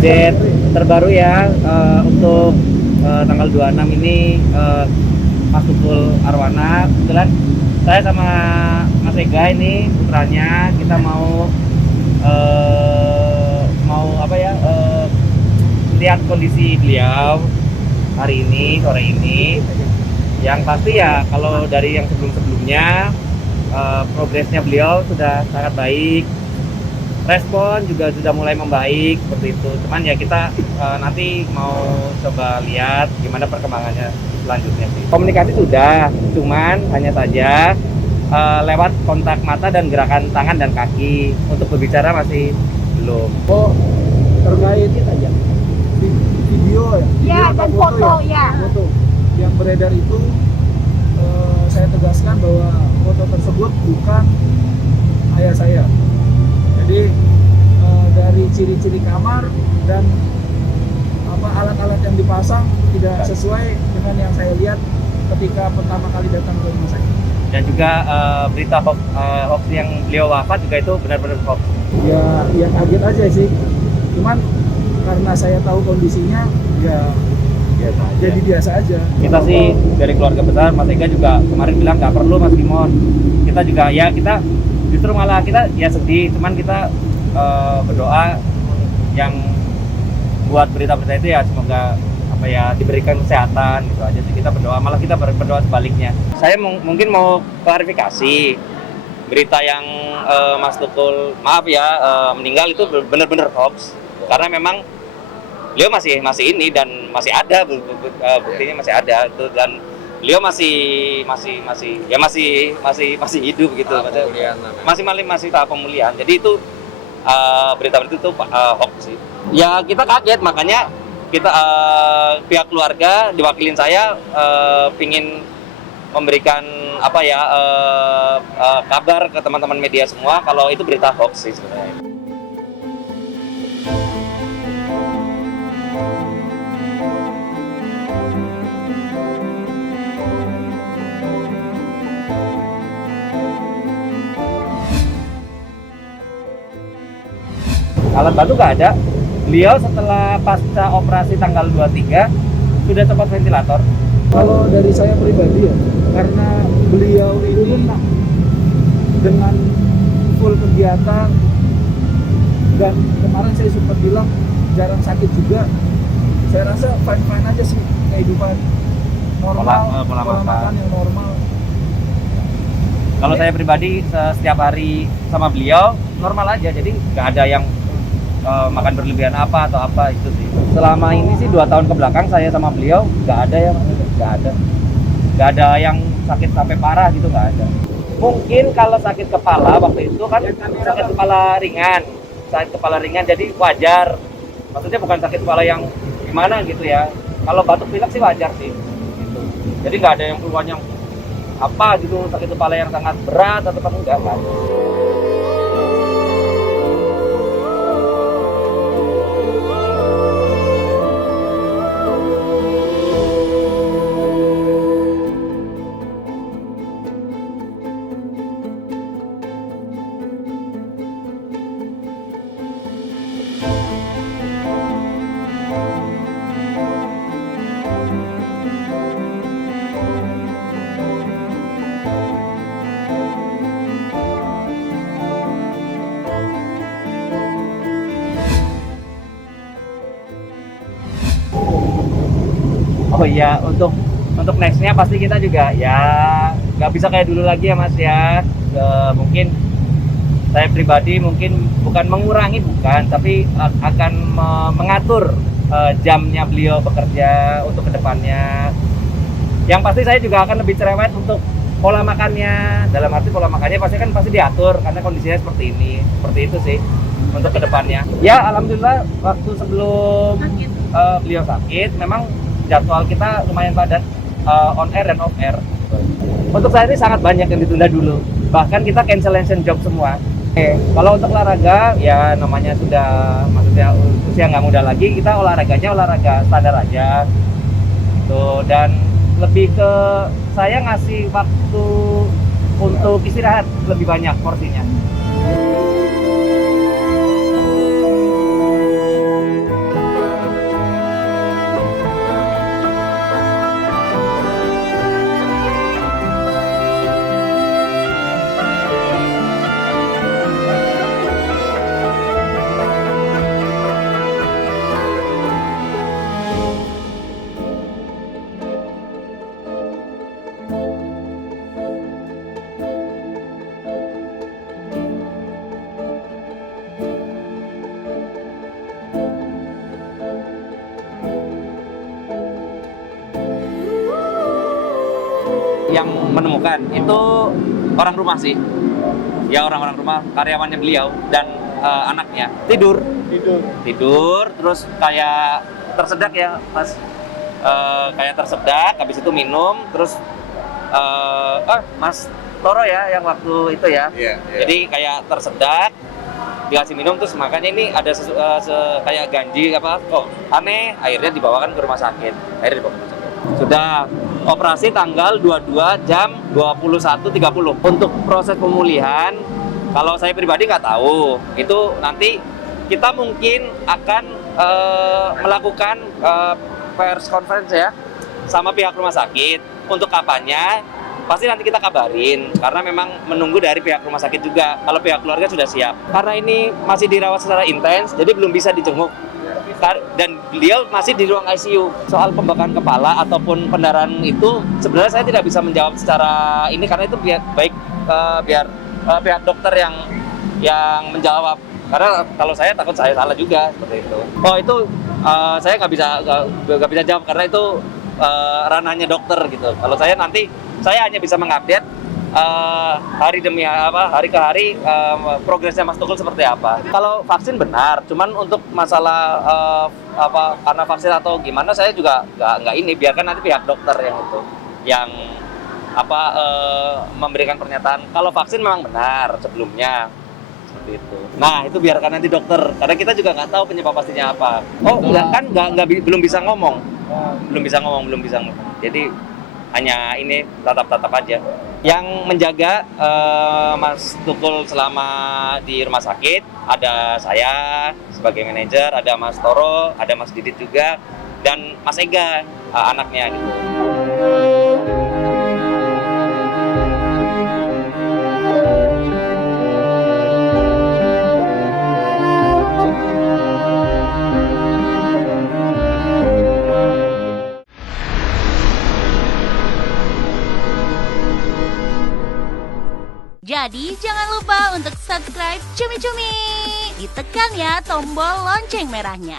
update terbaru ya untuk tanggal 26 ini Mas Tukul Arwana. Kebetulan saya sama Mas Ega ini putranya, kita mau lihat kondisi beliau hari ini, sore ini. Yang pasti ya kalau dari yang sebelum-sebelumnya progresnya beliau sudah sangat baik, respon juga sudah mulai membaik seperti itu. Cuman ya kita nanti mau coba lihat gimana perkembangannya selanjutnya sih. Komunikasi sudah, cuman hanya saja lewat kontak mata dan gerakan tangan dan kaki. Untuk berbicara masih belum. Oh, terkait aja video ya? Iya, Video dan atau foto ya. Foto yang beredar itu saya tegaskan bahwa foto tersebut bukan ayah saya. Jadi dari ciri-ciri kamar dan alat-alat yang dipasang tidak sesuai dengan yang saya lihat ketika pertama kali datang ke rumah sakit. Dan juga berita hoax yang beliau wafat juga itu benar-benar hoax. Ya kaget aja sih. Cuman karena saya tahu kondisinya, ya Biasa aja. jadi biasa aja. Kita sih dari keluarga besar, Mas Ega juga kemarin bilang nggak perlu Mas Kimon. Kita juga ya kita justru malah kita ya sedih, cuman kita berdoa yang buat berita-berita itu ya semoga diberikan kesehatan gitu aja sih. Kita berdoa, malah kita berdoa sebaliknya. Saya mungkin mau klarifikasi berita yang Mas Tukul meninggal itu benar-benar hoax, karena memang beliau masih ini dan masih ada buktinya, masih ada itu, dan beliau masih hidup gitu, masih tahap pemulihan. Jadi itu berita itu hoax sih. Ya kita kaget, makanya kita pihak keluarga diwakilin saya pingin memberikan kabar ke teman-teman media semua kalau itu berita hoax sih sebenarnya. Alat bantu nggak ada. Beliau setelah pasca operasi tanggal 23 sudah copot ventilator. Kalau dari saya pribadi ya, karena beliau ini dengan full kegiatan dan kemarin saya sempat bilang jarang sakit juga, saya rasa fine aja sih, kehidupan normal, Pola makan yang normal. Kalau saya pribadi setiap hari sama beliau normal aja, jadi nggak ada yang makan berlebihan apa itu sih. Selama ini sih 2 tahun ke belakang saya sama beliau nggak ada yang sakit sampai parah gitu, nggak ada. Mungkin kalau sakit kepala waktu itu kan sakit kepala ringan jadi wajar. Maksudnya bukan sakit kepala yang gimana gitu ya. Kalau batuk pilek sih wajar sih gitu. Jadi nggak ada yang keluhan yang gitu, sakit kepala yang sangat berat atau enggak kan. Oh iya, untuk nextnya pasti kita juga ya nggak bisa kayak dulu lagi ya Mas ya. Mungkin saya pribadi mungkin bukan mengurangi, tapi akan mengatur jamnya beliau bekerja untuk kedepannya. Yang pasti saya juga akan lebih cerewet untuk pola makannya. Dalam arti pola makannya pasti diatur karena kondisinya seperti ini, seperti itu sih untuk kedepannya. Ya alhamdulillah waktu sebelum beliau sakit memang jadwal kita lumayan padat, on air dan off air. Untuk saat ini sangat banyak yang ditunda dulu, bahkan kita cancellation job semua. Kalau untuk olahraga ya namanya sudah, maksudnya usia nggak muda lagi, kita olahraganya olahraga standar aja tuh, dan lebih ke saya ngasih waktu untuk istirahat lebih banyak porsinya. menemukan itu orang rumah sih. Ya orang-orang rumah, karyawannya beliau dan anaknya tidur terus kayak tersedak ya Mas. Kayak tersedak, habis itu minum terus Mas Toro ya yang waktu itu ya. Jadi kayak tersedak, dikasih minum terus makanya ini ada kayak ganji aneh, akhirnya dibawakan ke rumah sakit. Sudah operasi tanggal 22 jam 21.30. Untuk proses pemulihan kalau saya pribadi nggak tahu, itu nanti kita mungkin akan melakukan pers conference ya sama pihak rumah sakit. Untuk kapannya pasti nanti kita kabarin, karena memang menunggu dari pihak rumah sakit juga kalau pihak keluarga sudah siap. Karena ini masih dirawat secara intens, jadi belum bisa dijenguk dan beliau masih di ruang ICU. Soal pembakaran kepala ataupun pendarahan itu sebenarnya saya tidak bisa menjawab secara ini, karena itu biar pihak dokter yang menjawab, karena kalau saya takut saya salah juga seperti itu. Itu saya nggak bisa jawab karena itu ranahnya dokter gitu. Kalau saya hanya bisa mengupdate hari ke hari progresnya Mas Tukul seperti apa. Kalau vaksin benar, cuman untuk masalah karena vaksin atau gimana saya juga nggak ini, biarkan nanti pihak dokter yang memberikan pernyataan. Kalau vaksin memang benar sebelumnya seperti itu. Nah itu biarkan nanti dokter, karena kita juga nggak tahu penyebab pastinya apa. Belum bisa ngomong. Jadi hanya ini tatap aja. Yang menjaga Mas Tukul selama di rumah sakit ada saya sebagai manajer, ada Mas Toro, ada Mas Didit juga, dan Mas Ega anaknya gitu. Jadi jangan lupa untuk subscribe Cumi Cumi. Ditekan ya tombol lonceng merahnya.